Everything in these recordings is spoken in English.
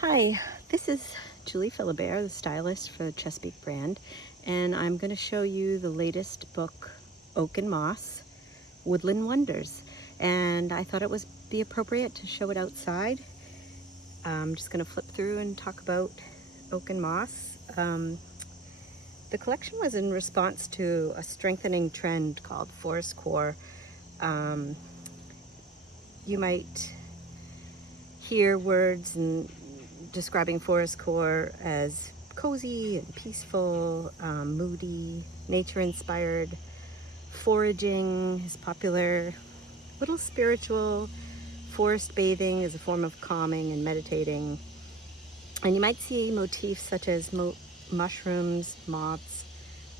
Hi, this is Julie Philibert, the stylist for the Chesapeake brand, and I'm going to show you the latest book, Oak and Moss, Woodland Wonders. And I thought it was be appropriate to show it outside. I'm just going to flip through and talk about Oak and Moss. The collection was in response to a strengthening trend called forest core. Um, you might hear words and describing forest core as cozy and peaceful, moody, nature-inspired. Foraging is popular, little spiritual. Forest bathing is a form of calming and meditating. And you might see motifs such as mushrooms, moths,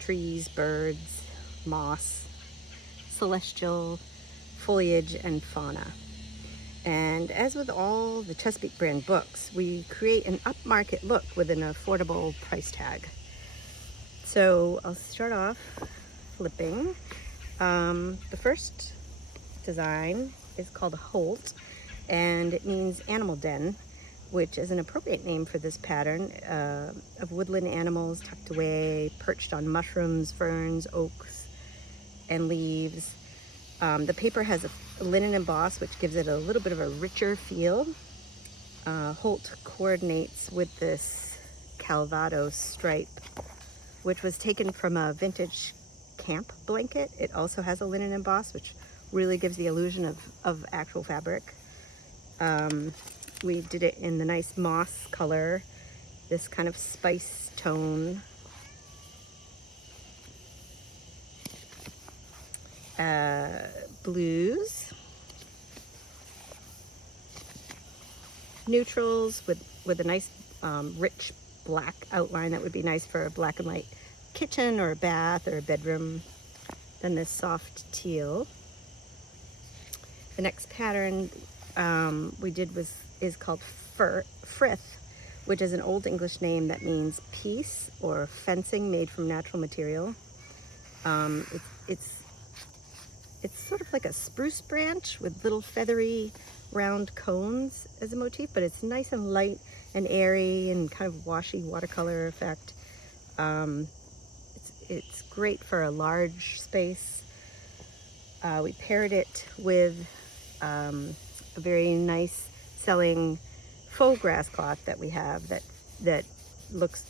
trees, birds, moss, celestial foliage, and fauna. And as with all the Chesapeake brand books, we create an upmarket look with an affordable price tag. So I'll start off flipping. The first design is called Holt, and it means animal den, which is an appropriate name for this pattern of woodland animals tucked away, perched on mushrooms, ferns, oaks, and leaves. The paper has a linen emboss, which gives it a little bit of a richer feel. Holt coordinates with this Calvados stripe, which was taken from a vintage camp blanket. It also has a linen emboss, which really gives the illusion of actual fabric. We did it in the nice moss color, this kind of spice tone. Blues, neutrals with a nice rich black outline that would be nice for a black and white kitchen or a bath or a bedroom. Then this soft teal. The next pattern we did is called frith, which is an Old English name that means piece or fencing made from natural material. It's sort of like a spruce branch with little feathery round cones as a motif, but it's nice and light and airy and kind of washy watercolor effect. It's great for a large space. We paired it with a very nice selling faux grass cloth that we have that looks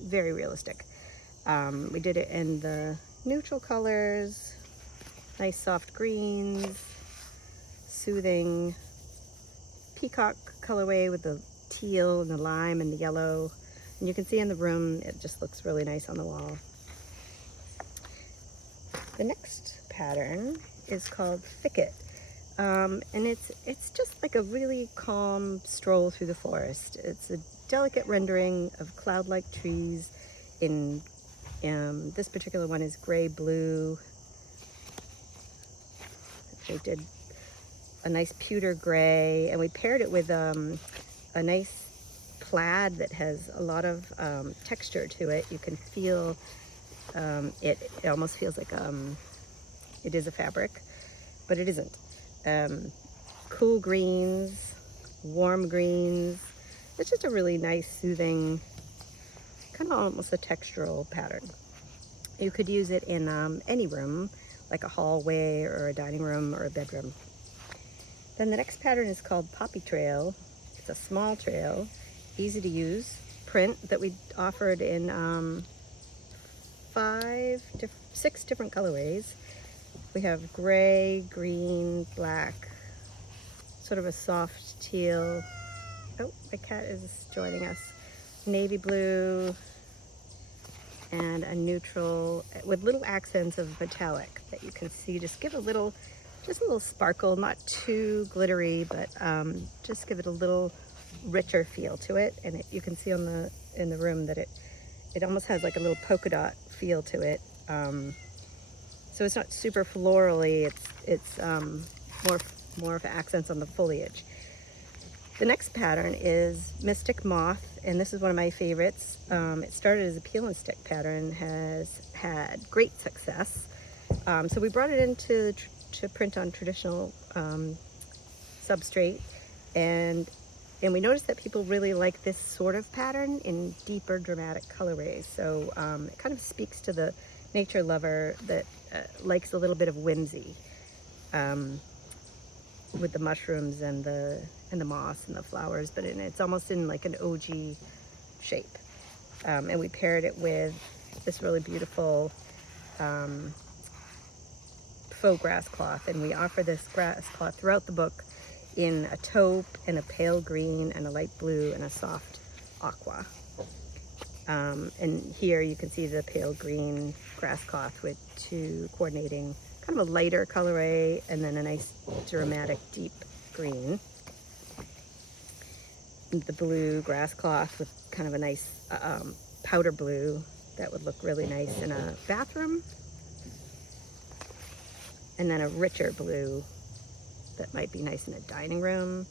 very realistic. We did it in the neutral colors, nice soft greens, soothing peacock colorway with the teal and the lime and the yellow. And you can see in the room, it just looks really nice on the wall. The next pattern is called Thicket. And it's just like a really calm stroll through the forest. It's a delicate rendering of cloud-like trees in this particular one is gray blue. They did a nice pewter gray, and we paired it with a nice plaid that has a lot of texture to it. You can feel it almost feels like it is a fabric, but it isn't. Cool greens, warm greens. It's just a really nice, soothing, kind of almost a textural pattern. You could use it in any room, like a hallway or a dining room or a bedroom. Then the next pattern is called Poppy Trail. It's a small trail, easy to use print that we offered in 6 different colorways. We have gray, green, black, sort of a soft teal. Oh, my cat is joining us. Navy blue, and a neutral with little accents of metallic that you can see just give a little sparkle, not too glittery, but just give it a little richer feel to it. And you can see in the room that it almost has like a little polka dot feel to it. So it's not super florally, it's more of accents on the foliage. The next pattern is Mystic Moth, and this is one of my favorites. It started as a peel and stick pattern, has had great success. So we brought it into to print on traditional substrate, and And we noticed that people really like this sort of pattern in deeper dramatic colorways. So it kind of speaks to the nature lover that likes a little bit of whimsy um, with the mushrooms and the moss and the flowers, but it's almost in like an OG shape. And we paired it with this really beautiful faux grass cloth, and we offer this grass cloth throughout the book in a taupe and a pale green and a light blue and a soft aqua. And here you can see the pale green grass cloth with two coordinating kind of a lighter colorway and then a nice dramatic deep green. And the blue grass cloth with kind of a nice powder blue that would look really nice in a bathroom. And then a richer blue that might be nice in a dining room.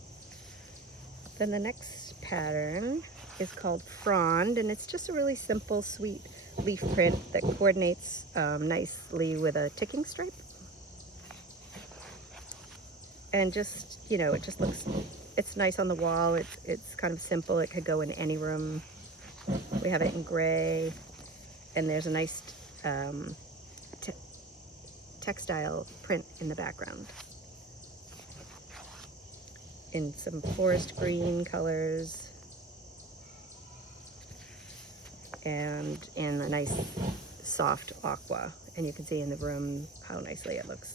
Then the next pattern is called Frond, and it's just a really simple, sweet leaf print that coordinates nicely with a ticking stripe. And just, you know, it just looks, it's nice on the wall. It's kind of simple. It could go in any room. We have it in gray, and there's a nice textile print in the background in some forest green colors and in a nice soft aqua, and you can see in the room how nicely it looks.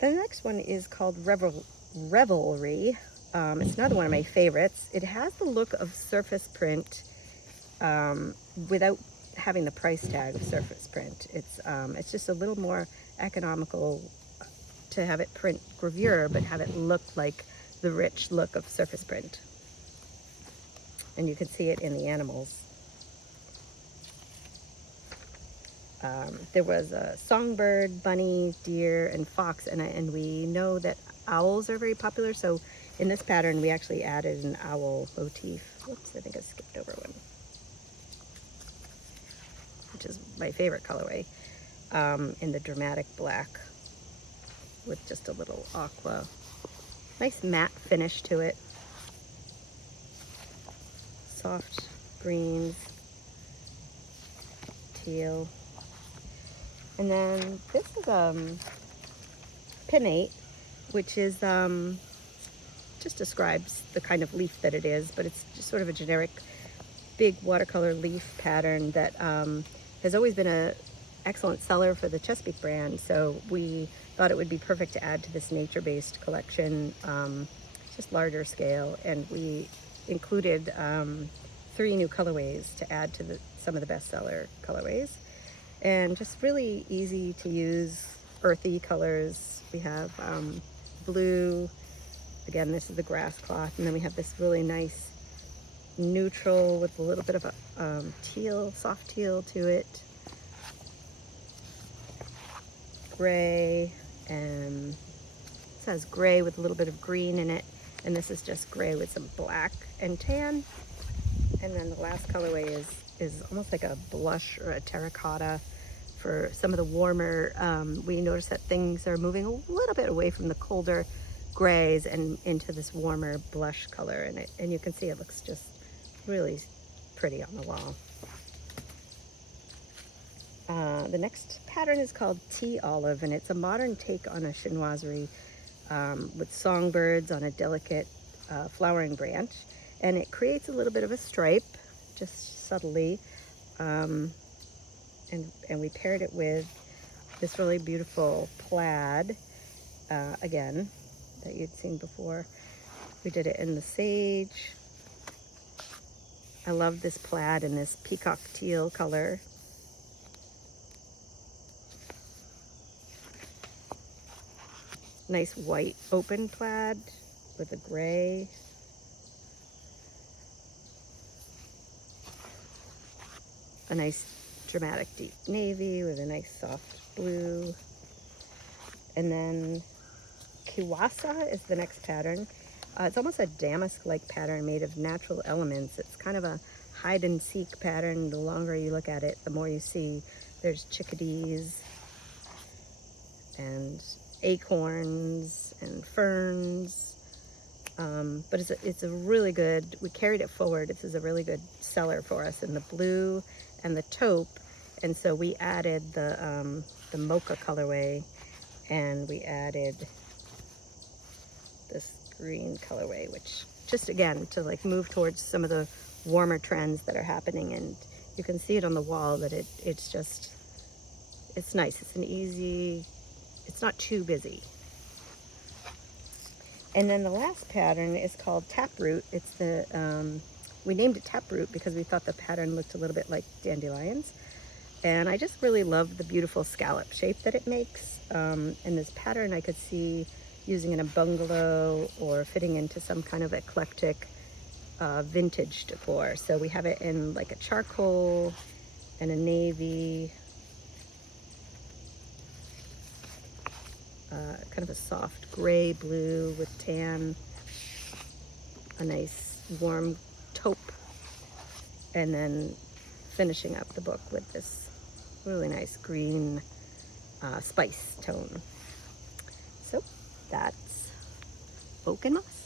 The next one is called Revelry. It's another one of my favorites. It has the look of surface print without having the price tag of surface print. It's just a little more economical to have it print gravure, but have it look like the rich look of surface print. And you can see it in the animals. There was a songbird, bunny, deer, and fox, and we know that owls are very popular, so in this pattern we actually added an owl motif. Whoops, I think I skipped over one, which is my favorite colorway, in the dramatic black with just a little aqua. Nice matte finish to it. Soft greens, teal. And then this is pinnate, which is just describes the kind of leaf that it is, but it's just sort of a generic big watercolor leaf pattern that has always been an excellent seller for the Chesapeake brand. So we thought it would be perfect to add to this nature-based collection, just larger scale, and we included 3 new colorways to add to some of the bestseller colorways. And just really easy to use, earthy colors. We have blue, again this is the grass cloth, and then we have this really nice neutral with a little bit of a teal, soft teal to it. Gray, and it says gray with a little bit of green in it, and this is just gray with some black and tan. And then the last colorway is almost like a blush or a terracotta for some of the warmer, we noticed that things are moving a little bit away from the colder grays and into this warmer blush color, and you can see it looks just really pretty on the wall. The next pattern is called Tea Olive, and it's a modern take on a chinoiserie with songbirds on a delicate flowering branch, and it creates a little bit of a stripe just subtly, and we paired it with this really beautiful plaid, again, that you'd seen before. We did it in the sage. I love this plaid in this peacock teal color. Nice white open plaid with a gray. A nice dramatic deep navy with a nice soft blue. And then Kiwasa is the next pattern. It's almost a damask-like pattern made of natural elements. It's kind of a hide and seek pattern. The longer you look at it, the more you see there's chickadees and acorns and ferns, But it's a really good, we carried it forward. This is a really good seller for us in the blue and the taupe. And so we added the mocha colorway, and we added this green colorway, which just again to like move towards some of the warmer trends that are happening. And you can see it on the wall that it's just, it's nice. It's an easy, it's not too busy. And then the last pattern is called Taproot. It's the, we named it Taproot because we thought the pattern looked a little bit like dandelions. And I just really love the beautiful scallop shape that it makes. And this pattern I could see using in a bungalow or fitting into some kind of eclectic vintage decor. So we have it in like a charcoal and a navy, kind of a soft gray blue with tan, a nice warm taupe, and then finishing up the book with this really nice green spice tone. So that's Oak and Moss.